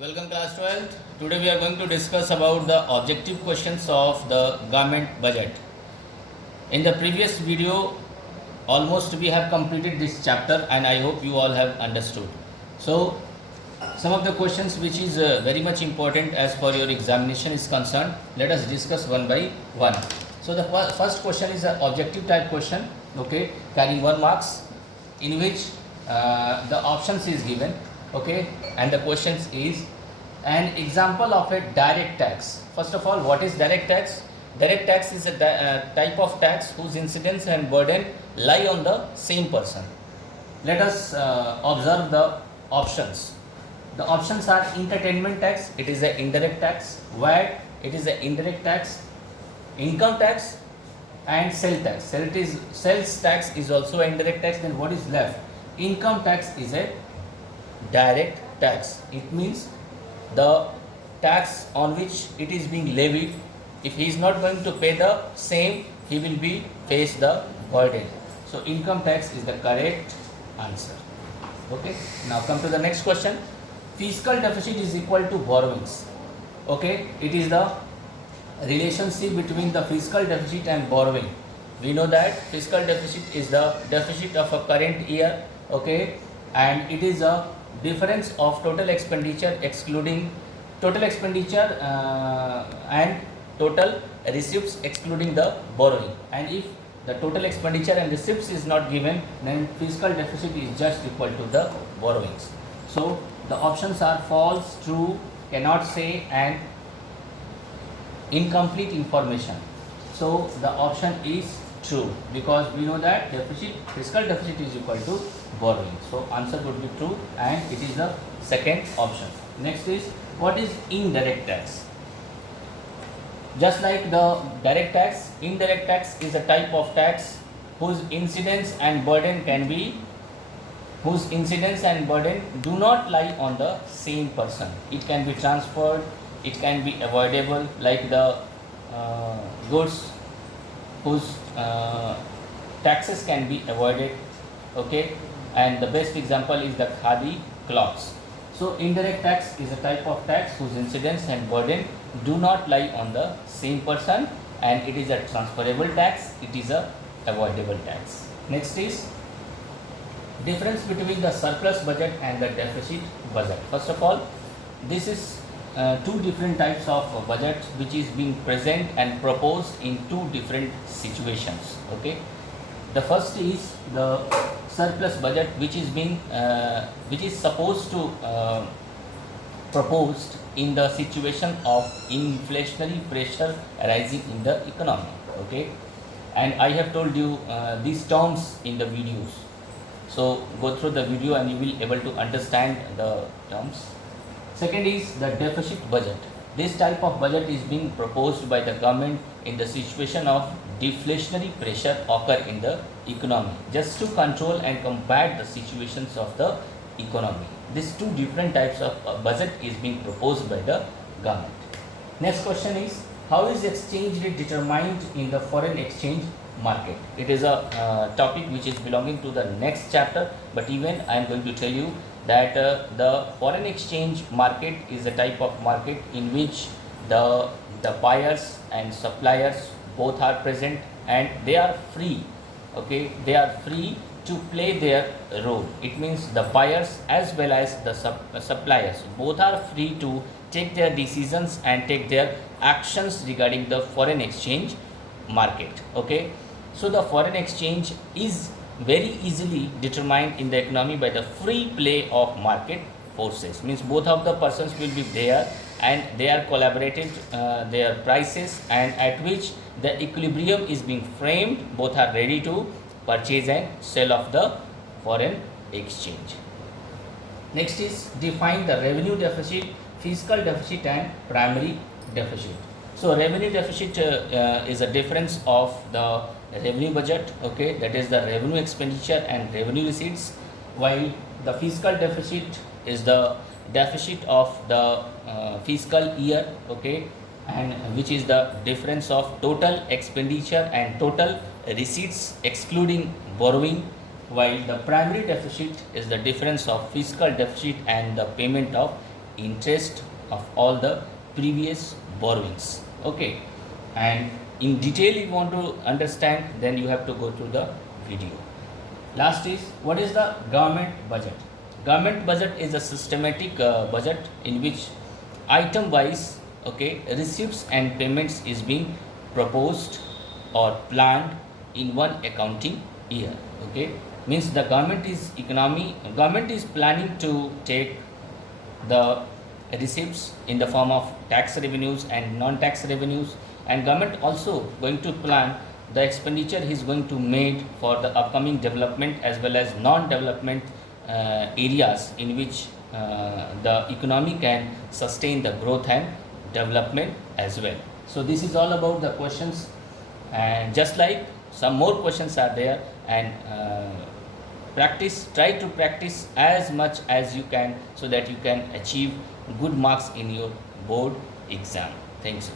Welcome class 12th. Today we are going to discuss about the objective questions of the government budget. In the previous video almost we have completed this chapter and I hope you all have understood. So some of the questions which is very much important as per your examination is concerned, let us discuss one by one. So the first question is an objective type question, okay, carrying 1 marks, in which the options is given, okay, and the questions is an example of a direct tax. First of all, what is direct tax? Direct tax is a type of tax whose incidence and burden lie on the same person. Let us observe the options. The options are entertainment tax, it is an indirect tax; VAT, it is an indirect tax; income tax, and sales tax is also an indirect tax. Then what is left? Income tax is a direct tax. It means the tax on which it is being levied. If he is not going to pay the same, he will be face the burden. So income tax is the correct answer. Okay. Now come to the next question. Fiscal deficit is equal to borrowings. Okay. It is the relationship between the fiscal deficit and borrowing. We know that fiscal deficit is the deficit of a current year. Okay. And it is a difference of total expenditure excluding total expenditure and total receipts excluding the borrowing. And if the total expenditure and receipts is not given, then fiscal deficit is just equal to the borrowings. So the options are false, true, cannot say, and incomplete information. So the option is true, because we know that fiscal deficit is equal to borrowing. So answer would be true, and it is the second option. Next is, what is indirect tax? Just like the direct tax, indirect tax is a type of tax whose incidence and burden do not lie on the same person. It can be transferred, it can be avoidable, like the goods whose taxes can be avoided, okay, and the best example is the khadi cloths. So indirect tax is a type of tax whose incidence and burden do not lie on the same person, and it is a transferable tax, it is a avoidable tax. Next is difference between the surplus budget and the deficit budget. First of all, this is two different types of budget which is being present and proposed in two different situations. Okay, the first is the surplus budget, which is supposed to proposed in the situation of inflationary pressure arising in the economy. Okay, and I have told you these terms in the videos, so go through the video and you will able to understand the terms. Second is the deficit budget. This type of budget is being proposed by the government in the situation of deflationary pressure occur in the economy, just to control and combat the situations of the economy. These two different types of budget is being proposed by the government. Next question is, how is exchange rate determined in the foreign exchange market? It is a topic which is belonging to the next chapter, but even I am going to tell you that the foreign exchange market is a type of market in which the buyers and suppliers both are present, and they are free. Okay, they are free to play their role. It means the buyers as well as the suppliers both are free to take their decisions and take their actions regarding the foreign exchange market. Okay, so the foreign exchange is very easily determined in the economy by the free play of market forces. Means both of the persons will be there and they are collaborated their prices, and at which the equilibrium is being framed, both are ready to purchase and sell of the foreign exchange. Next is, define the revenue deficit, fiscal deficit, and primary deficit. So revenue deficit is a difference of the revenue budget, okay, that is the revenue expenditure and revenue receipts, while the fiscal deficit is the deficit of the fiscal year, okay, and which is the difference of total expenditure and total receipts excluding borrowing, while the primary deficit is the difference of fiscal deficit and the payment of interest of all the previous borrowings. Okay, and in detail if you want to understand, then you have to go through the video. Last is, what is the government budget? Government budget is a systematic budget in which item wise, okay, receipts and payments is being proposed or planned in one accounting year. Okay, means the government is planning to take the receipts in the form of tax revenues and non-tax revenues, and government also going to plan the expenditure he is going to make for the upcoming development as well as non-development areas in which the economy can sustain the growth and development as well. So this is all about the questions, and just like some more questions are there, and try to practice as much as you can so that you can achieve good marks in your board exam. Thanks.